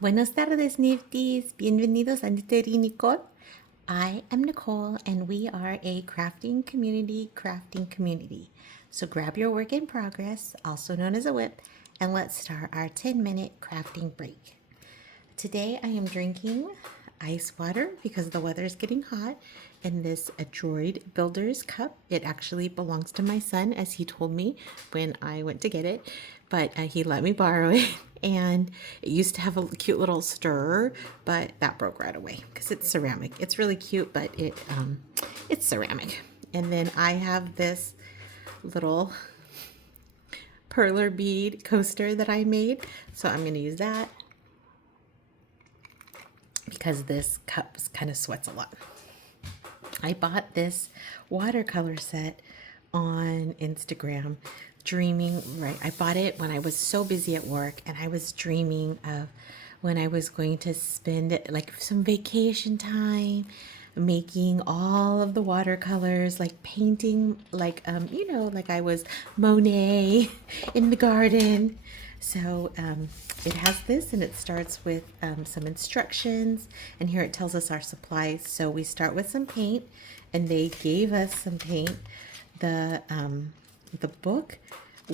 Buenas tardes, kNifties. Bienvenidos a Nicole. I am Nicole, and we are a crafting community. So grab your work in progress, also known as a whip, and let's start our 10-minute crafting break. Today I am drinking ice water because the weather is getting hot in this Droid Builder's cup. It actually belongs to my son, as he told me when I went to get it, but he let me borrow it. And it used to have a cute little stirrer, but that broke right away because it's ceramic. It's really cute, but it's ceramic. And then I have this little perler bead coaster that I made, so I'm going to use that because this cup kind of sweats a lot. I bought this watercolor set on Instagram, I bought it when I was so busy at work, and I was dreaming of when I was going to spend like some vacation time making all of the watercolors, like painting, like like I was Monet in the garden. So it has this, and it starts with some instructions, and here it tells us our supplies. So we start with some paint, and they gave us some paint. The book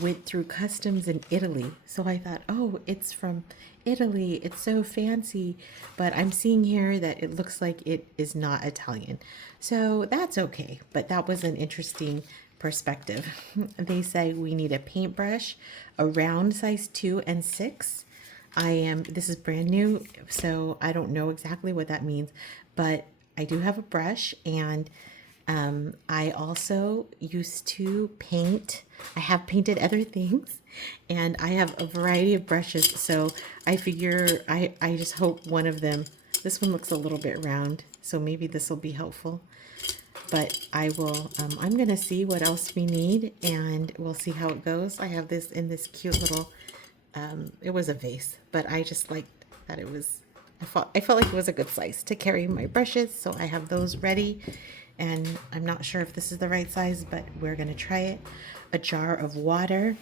went through customs in Italy, so I thought, oh, it's from Italy, it's so fancy, but I'm seeing here that it looks like it is not Italian, so that's okay. But that was an interesting perspective. They say we need a paintbrush, a round size 2 and 6. This is brand new, so I don't know exactly what that means, but I do have a brush, and I also used to paint. I have painted other things, and I have a variety of brushes, so I figure I just hope one of them, this one looks a little bit round, so maybe this will be helpful. But I'm going to see what else we need, and we'll see how it goes. I have this in this cute little, it was a vase, but I just liked that it was, I felt like it was a good size to carry my brushes, so I have those ready. And I'm not sure if this is the right size, but we're going to try it. A jar of water,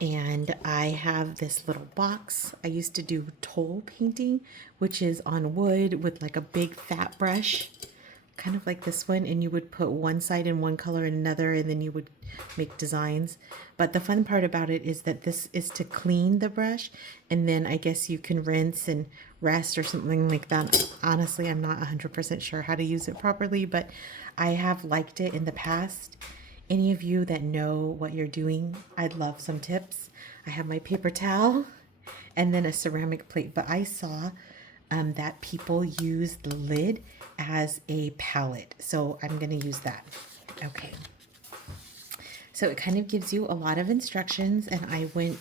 and I have this little box. I used to do toll painting, which is on wood with like a big fat brush, kind of like this one, and you would put one side in one color and another, and then you would make designs. But the fun part about it is that this is to clean the brush, and then I guess you can rinse and rest or something like that. Honestly, I'm not 100% sure how to use it properly, but I have liked it in the past. Any of you that know what you're doing, I'd love some tips. I have my paper towel and then a ceramic plate, but I saw that people use the lid as a palette, so I'm going to use that. Okay, so it kind of gives you a lot of instructions, and I went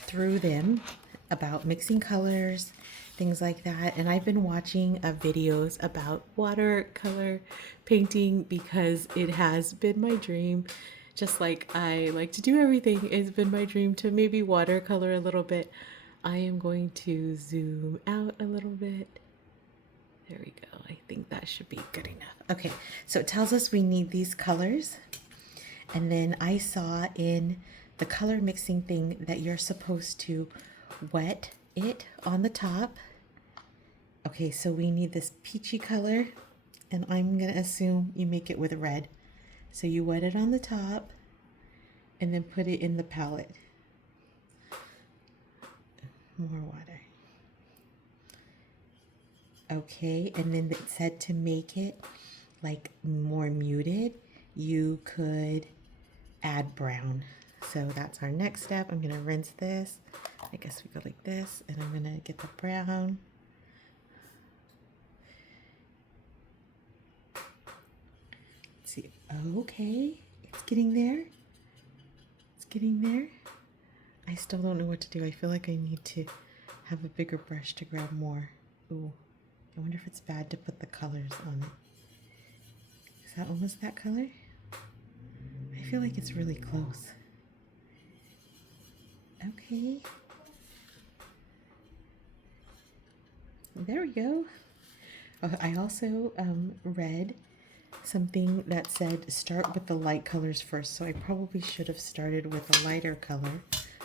through them about mixing colors, things like that. And I've been watching videos about watercolor painting because it has been my dream. Just like I like to do everything, it's been my dream to maybe watercolor a little bit. I am going to zoom out a little bit. There we go. I think that should be good enough. Okay, so it tells us we need these colors. And then I saw in the color mixing thing that you're supposed to wet it on the top. Okay, so we need this peachy color, and I'm going to assume you make it with red. So you wet it on the top and then put it in the palette. More water. Okay, and then it said to make it like more muted, you could add brown. So that's our next step. I'm going to rinse this. I guess we go like this, and I'm going to get the brown. Let's see. Okay, it's getting there. It's getting there. I still don't know what to do. I feel like I need to have a bigger brush to grab more. Ooh, I wonder if it's bad to put the colors on it. Is that almost that color? I feel like it's really close. Okay. There we go. Oh, I also read something that said start with the light colors first, so I probably should have started with a lighter color,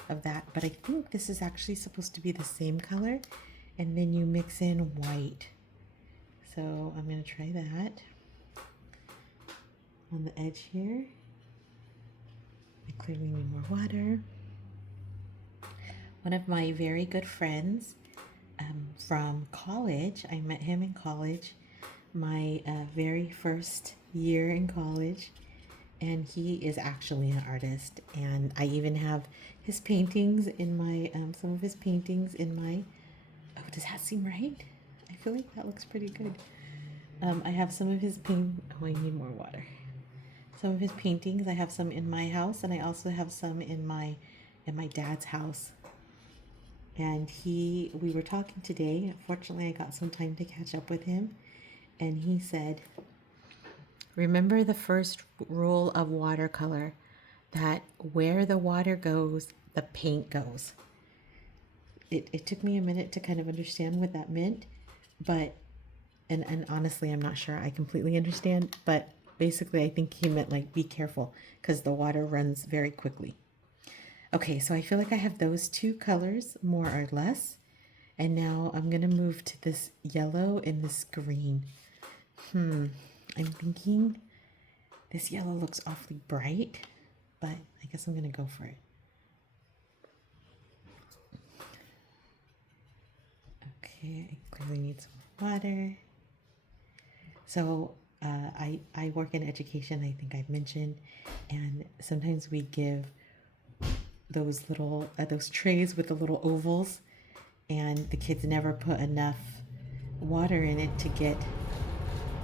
of that, but I think this is actually supposed to be the same color, and then you mix in white. So I'm going to try that on the edge here. I clearly need more water. One of my very good friends from college, I met him in college, my very first year in college, and he is actually an artist, and I even have his paintings in my, some of his paintings in my, oh, does that seem right? I feel like that looks pretty good. I have some of his oh, I need more water. Some of his paintings, I have some in my house, and I also have some in my dad's house. And we were talking today. Fortunately, I got some time to catch up with him, and he said, remember the first rule of watercolor, that where the water goes, the paint goes. It took me a minute to kind of understand what that meant, but, and honestly, I'm not sure I completely understand, but basically I think he meant like, be careful, because the water runs very quickly. Okay, so I feel like I have those two colors, more or less, and now I'm gonna move to this yellow and this green. I'm thinking this yellow looks awfully bright, but I guess I'm gonna go for it. Okay, I clearly need some more water. So I work in education, I think I've mentioned, and sometimes we give those little, those trays with the little ovals, and the kids never put enough water in it to get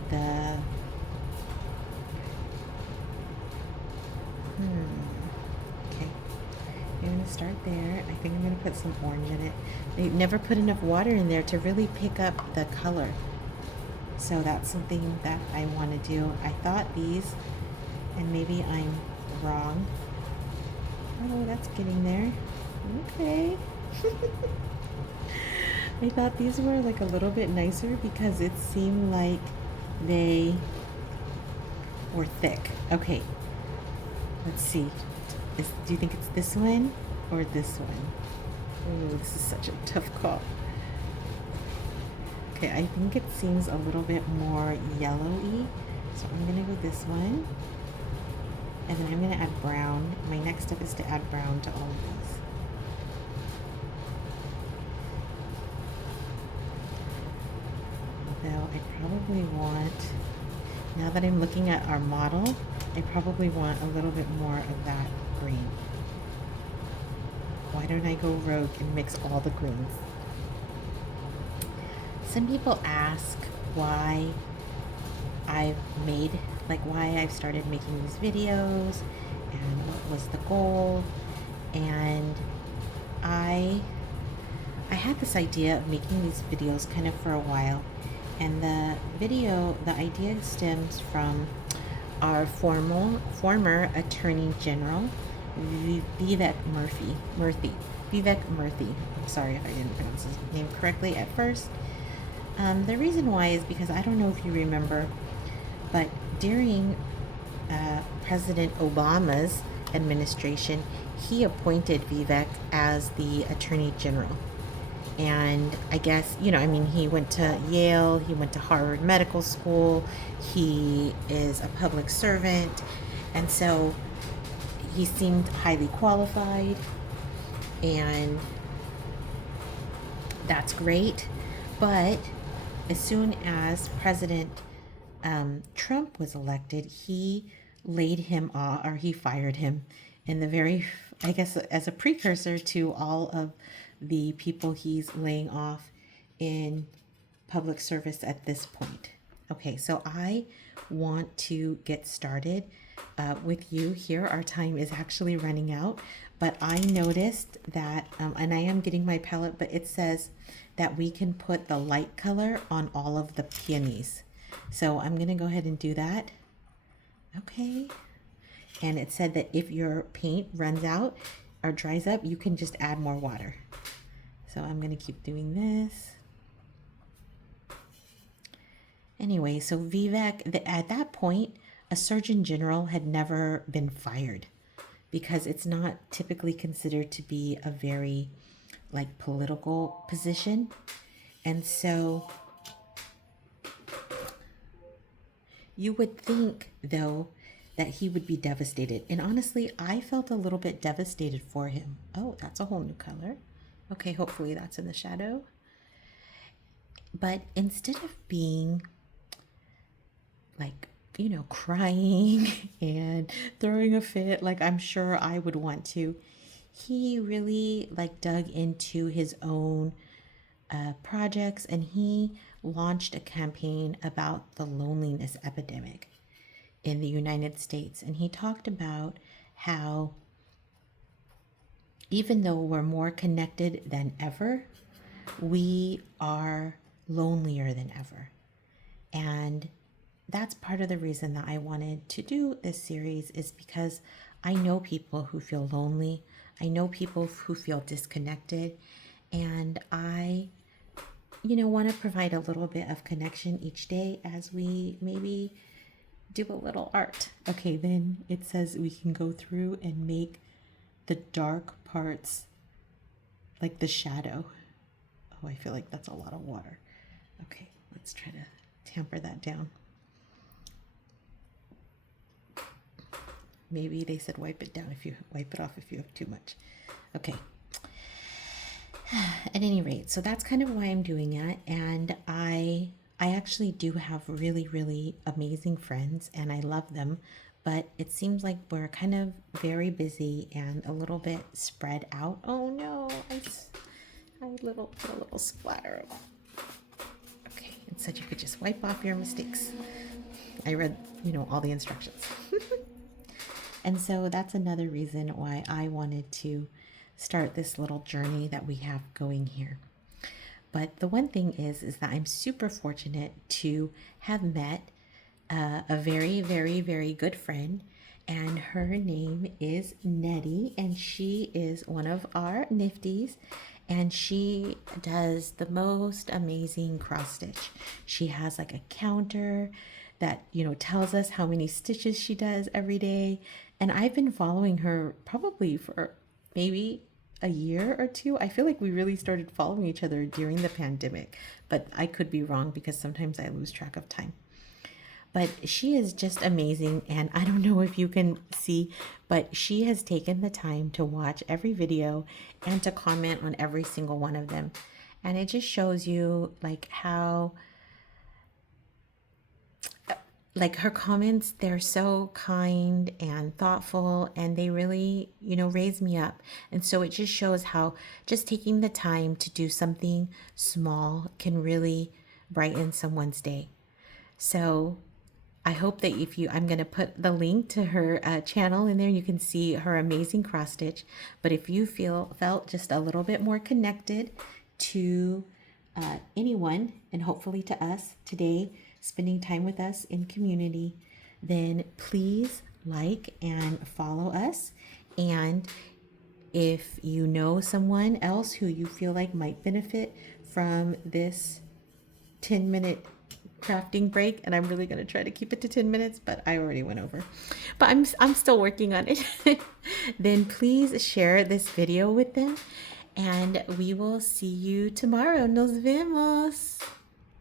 the, okay, I'm gonna start there. I think I'm gonna put some orange in it. They never put enough water in there to really pick up the color. So that's something that I want to do. I thought these, and maybe I'm wrong. Oh, that's getting there. Okay. I thought these were like a little bit nicer because it seemed like they were thick. Okay. Let's see. Do you think it's this one or this one? Oh, this is such a tough call. Okay, I think it seems a little bit more yellowy, so I'm gonna go this one, and then I'm gonna add brown. My next step is to add brown to all of these. Although I probably want, now that I'm looking at our model, I probably want a little bit more of that green. Why don't I go rogue and mix all the greens? Some people ask why I've made, like why I've started making these videos and what was the goal. And I had this idea of making these videos kind of for a while. And the idea stems from our former Attorney General, Vivek Murthy. Vivek Murthy. I'm sorry if I didn't pronounce his name correctly at first. The reason why is because I don't know if you remember, but during President Obama's administration, he appointed Vivek as the Attorney General. And I guess, you know, I mean, he went to Yale, he went to Harvard Medical School, he is a public servant, and so he seemed highly qualified, and that's great. But as soon as President Trump was elected, he laid him off, or he fired him in the very, I guess, as a precursor to all of the people he's laying off in public service at this point. Okay, so I want to get started with you here. Our time is actually running out, but I noticed that, and I am getting my palette, but it says that we can put the light color on all of the peonies. So I'm gonna go ahead and do that. Okay. And it said that if your paint runs out or dries up, you can just add more water. So I'm gonna keep doing this. Anyway, so Vivek, at that point, a Surgeon General had never been fired. because it's not typically considered to be a very like political position. And so you would think, though, that he would be devastated. And honestly, I felt a little bit devastated for him. Oh, that's a whole new color. Okay, hopefully that's in the shadow. But instead of being like, crying and throwing a fit like I'm sure I would want to, he really like dug into his own projects, and he launched a campaign about the loneliness epidemic in the United States. And he talked about how even though we're more connected than ever, we are lonelier than ever. And that's part of the reason that I wanted to do this series, is because I know people who feel lonely. I know people who feel disconnected. And I, want to provide a little bit of connection each day as we maybe do a little art. Okay, then it says we can go through and make the dark parts like the shadow. Oh, I feel like that's a lot of water. Okay, let's try to tamper that down. Maybe they said wipe it down if you wipe it off if you have too much. Okay. At any rate, so that's kind of why I'm doing it. And I actually do have really, really amazing friends, and I love them. But it seems like we're kind of very busy and a little bit spread out. Oh no, I put a little splatter. Okay, it said you could just wipe off your mistakes. I read, all the instructions. And so that's another reason why I wanted to start this little journey that we have going here. But the one thing is that I'm super fortunate to have met a very, very, very good friend, and her name is Nettie, and she is one of our Nifties, and she does the most amazing cross stitch. She has like a counter that, tells us how many stitches she does every day. And I've been following her probably for maybe a year or two. I feel like we really started following each other during the pandemic, but I could be wrong because sometimes I lose track of time. But she is just amazing, and I don't know if you can see, but she has taken the time to watch every video and to comment on every single one of them. And it just shows you like how her comments, they're so kind and thoughtful, and they really, raise me up. And so it just shows how just taking the time to do something small can really brighten someone's day. So I hope that I'm going to put the link to her channel in there. You can see her amazing cross stitch. But if you felt just a little bit more connected to anyone, and hopefully to us today, spending time with us in community, then please like and follow us. And if you know someone else who you feel like might benefit from this 10-minute crafting break, and I'm really going to try to keep it to 10 minutes, but I already went over, but I'm still working on it. Then please share this video with them, and we will see you tomorrow. Nos vemos.